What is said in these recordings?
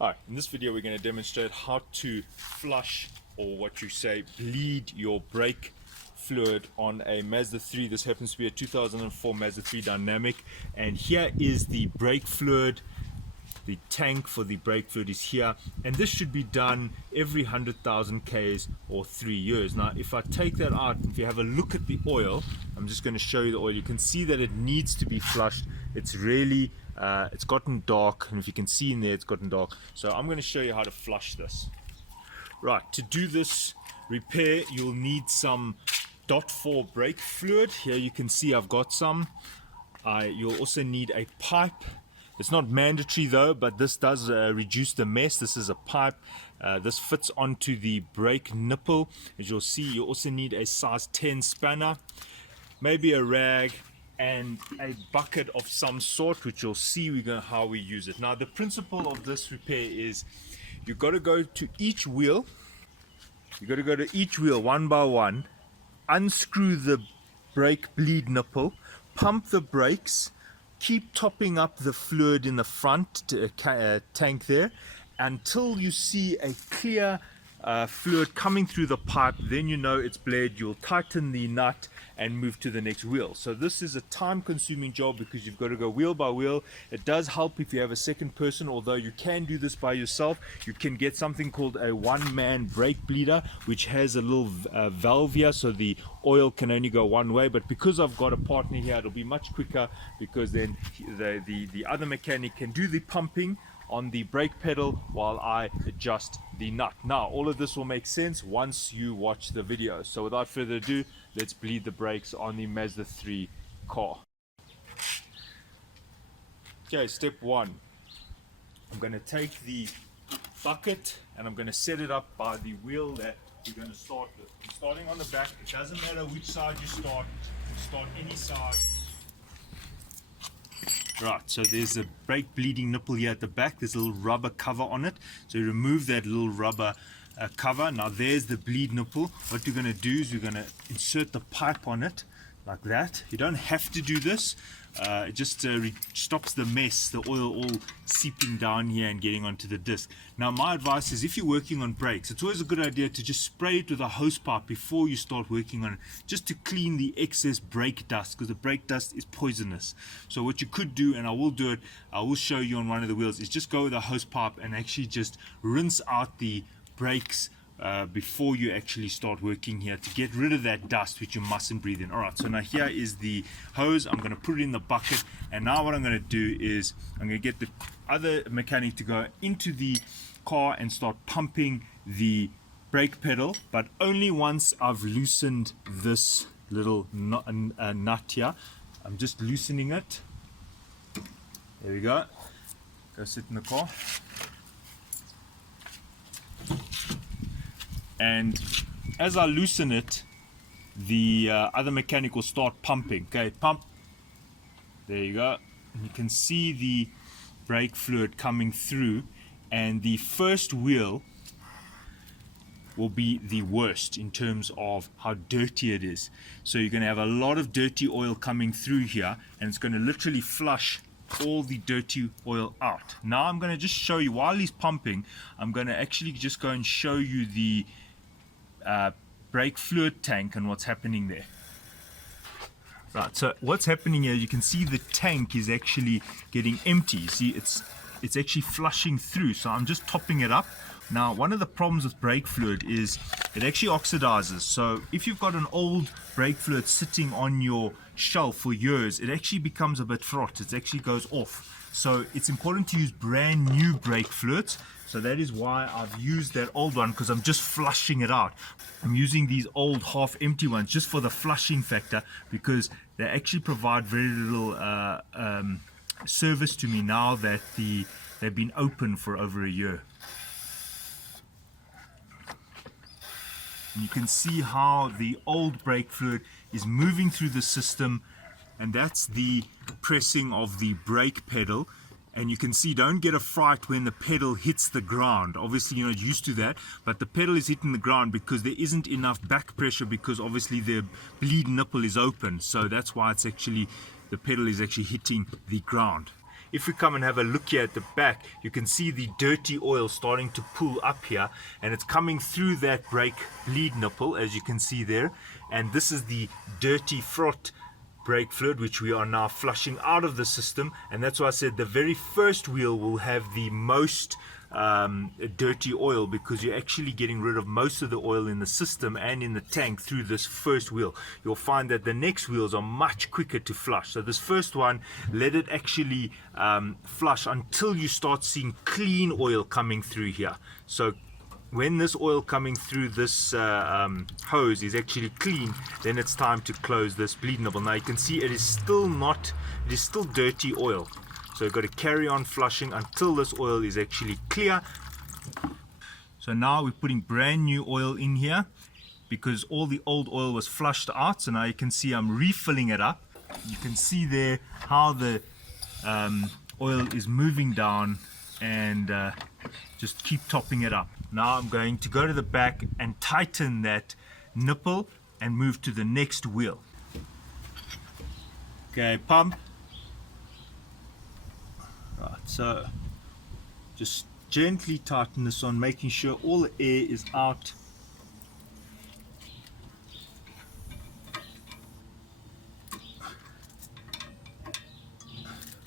Alright, in this video we're going to demonstrate how to flush, or what you say, bleed your brake fluid on a Mazda 3. This happens to be a 2004 Mazda 3 Dynamic, and here is the brake fluid. The tank for the brake fluid is here, and this should be done every 100,000 Ks or 3 years. Now if I take that out, if you have a look at the oil, I'm just going to show you the oil. You can see that it needs to be flushed. It's really it's gotten dark, and if you can see in there, it's gotten dark. So I'm going to show you how to flush this. Right, to do this repair, you'll need some .4 brake fluid. Here you can see I've got some. You'll also need a pipe. It's not mandatory though, but this does reduce the mess. This is a pipe. This fits onto the brake nipple. As you'll see, you also need a size 10 spanner, maybe a rag, and a bucket of some sort, which you'll see how we use it. Now the principle of this repair is you've got to go to each wheel. You've got to go to each wheel one by one, unscrew the brake bleed nipple, pump the brakes, keep topping up the fluid in the front tank there until you see a clear fluid coming through the pipe. Then you know it's bled. You'll tighten the nut and move to the next wheel. So this is a time-consuming job because you've got to go wheel by wheel. It does help if you have a second person, although you can do this by yourself. You can get something called a one-man brake bleeder, which has a little valve here, so the oil can only go one way. But because I've got a partner here, it'll be much quicker, because then the other mechanic can do the pumping on the brake pedal while I adjust the nut. Now all of this will make sense once you watch the video. So without further ado, let's bleed the brakes on the Mazda 3 car. Okay, step one. I'm going to take the bucket and I'm going to set it up by the wheel that you're going to start with. I'm starting on the back. It doesn't matter which side you start. You can start any side. Right, so there's a brake bleeding nipple here at the back. There's a little rubber cover on it. So you remove that little rubber cover. Now there's the bleed nipple. What you're going to do is you're going to insert the pipe on it like that. You don't have to do this. It just stops the mess, the oil all seeping down here and getting onto the disc. Now my advice is, if you're working on brakes, it's always a good idea to just spray it with a hose pipe before you start working on it, just to clean the excess brake dust, because the brake dust is poisonous. So what you could do, and I will do it, I will show you on one of the wheels, is just go with a hose pipe and actually just rinse out the brakes before you actually start working here, to get rid of that dust which you mustn't breathe in. Alright, so now here is the hose. I'm going to put it in the bucket, and now what I'm going to do is I'm going to get the other mechanic to go into the car and start pumping the brake pedal, but only once I've loosened this little nut here. I'm just loosening it. There we go. Go sit in the car. And as I loosen it, the other mechanic will start pumping. Okay, pump. There you go. And you can see the brake fluid coming through, and the first wheel will be the worst in terms of how dirty it is. So you're going to have a lot of dirty oil coming through here, and it's going to literally flush all the dirty oil out. Now I'm going to just show you, while he's pumping, I'm going to actually just go and show you the brake fluid tank and what's happening there. Right, so what's happening here, you can see the tank is actually getting empty. You see, it's actually flushing through. So I'm just topping it up. Now one of the problems with brake fluid is it actually oxidizes. So if you've got an old brake fluid sitting on your shelf for years, it actually becomes a bit fraught. It actually goes off. So it's important to use brand new brake fluids. So that is why I've used that old one, because I'm just flushing it out. I'm using these old half empty ones just for the flushing factor, because they actually provide very little service to me now that they've been open for over a year. And you can see how the old brake fluid is moving through the system, and that's the pressing of the brake pedal. And you can see, don't get a fright when the pedal hits the ground. Obviously you're not used to that, but the pedal is hitting the ground because there isn't enough back pressure, because obviously the bleed nipple is open. So that's why it's actually, the pedal is actually hitting the ground. if we come and have a look here at the back, you can see the dirty oil starting to pull up here, and it's coming through that brake bleed nipple, as you can see there. And this is the dirty fraught brake fluid, which we are now flushing out of the system. And that's why I said the very first wheel will have the most dirty oil, because you're actually getting rid of most of the oil in the system and in the tank through this first wheel. You'll find that the next wheels are much quicker to flush. So this first one, let it actually flush until you start seeing clean oil coming through here. So when this oil coming through this hose is actually clean, then it's time to close this bleed nipple. Now you can see it is still dirty oil. So you've got to carry on flushing until this oil is actually clear. So now we're putting brand new oil in here because all the old oil was flushed out. So now you can see I'm refilling it up. You can see there how the oil is moving down, and just keep topping it up. Now I'm going to go to the back and tighten that nipple and move to the next wheel. Okay, pump. Right, so just gently tighten this on, making sure all the air is out.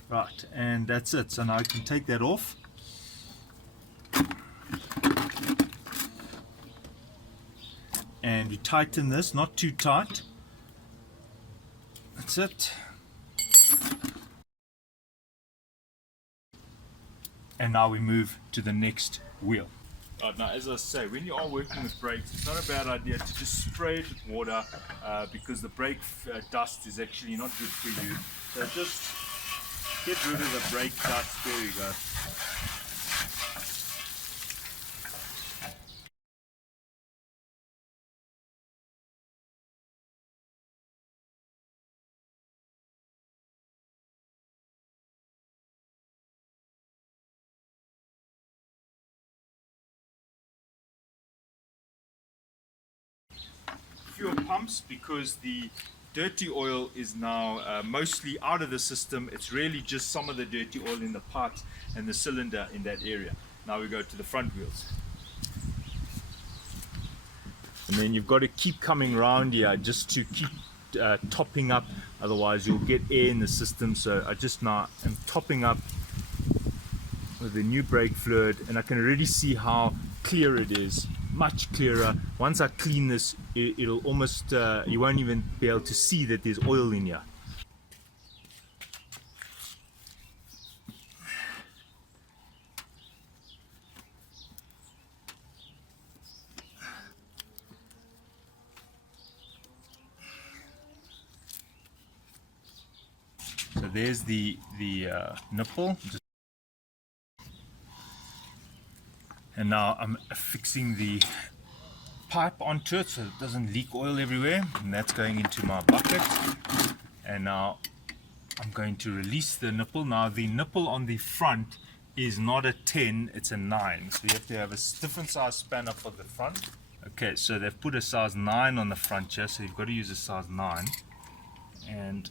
Right, and that's it. So now I can take that off. And we tighten this, not too tight. That's it. And now we move to the next wheel. Right, now as I say, when you are working with brakes, it's not a bad idea to just spray it with water, because the brake dust is actually not good for you. So just get rid of the brake dust. There you go. Fuel pumps, because the dirty oil is now mostly out of the system. It's really just some of the dirty oil in the parts and the cylinder in that area. Now we go to the front wheels, and then you've got to keep coming around here just to keep topping up, otherwise you'll get air in the system. So I just now am topping up with the new brake fluid, and I can already see how clear it is, much clearer. Once I clean this, it'll almost you won't even be able to see that there's oil in here. So there's the nipple. And now I'm fixing the pipe onto it so it doesn't leak oil everywhere, and that's going into my bucket. And now I'm going to release the nipple. Now the nipple on the front is not a 10, it's a 9, so you have to have a different size spanner for the front. Okay, so they've put a size 9 on the front here, so you've got to use a size 9. And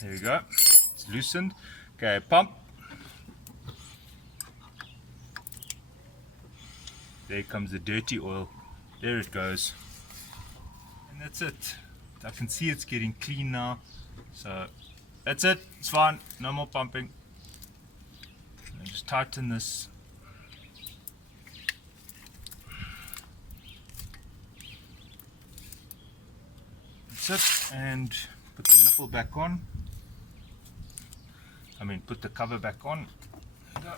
there we go, it's loosened. Okay, pump. There comes the dirty oil. There it goes. And that's it. I can see it's getting clean now. So that's it. It's fine. No more pumping. And just tighten this. That's it. And put the nipple back on. Put the cover back on. There you go.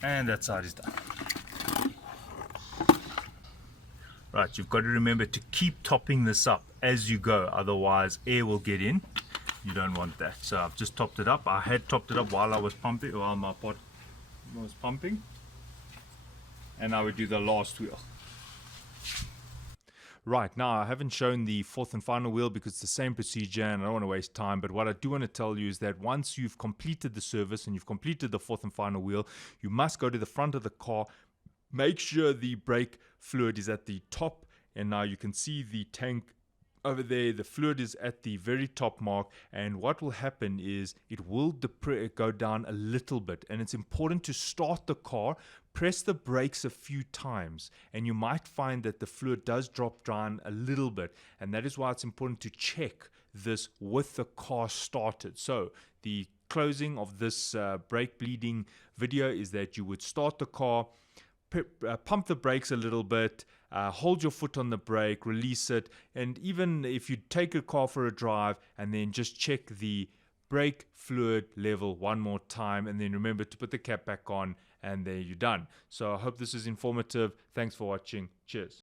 And that side is done. Right, you've got to remember to keep topping this up as you go, otherwise air will get in. You don't want that. So I've just topped it up. I had topped it up while I was pumping, while my pot was pumping. And now we do the last wheel. Right, now I haven't shown the fourth and final wheel because it's the same procedure and I don't want to waste time, but what I do want to tell you is that once you've completed the service and you've completed the fourth and final wheel, you must go to the front of the car, make sure the brake fluid is at the top, and now you can see the tank over there, the fluid is at the very top mark, and what will happen is it will go down a little bit, and it's important to start the car, press the brakes a few times, and you might find that the fluid does drop down a little bit, and that is why it's important to check this with the car started. So the closing of this brake bleeding video is that you would start the car, pump the brakes a little bit, hold your foot on the brake, release it, and even if you take a car for a drive and then just check the brake fluid level one more time, and then remember to put the cap back on, and there you're done. So I hope this is informative. Thanks for watching. Cheers.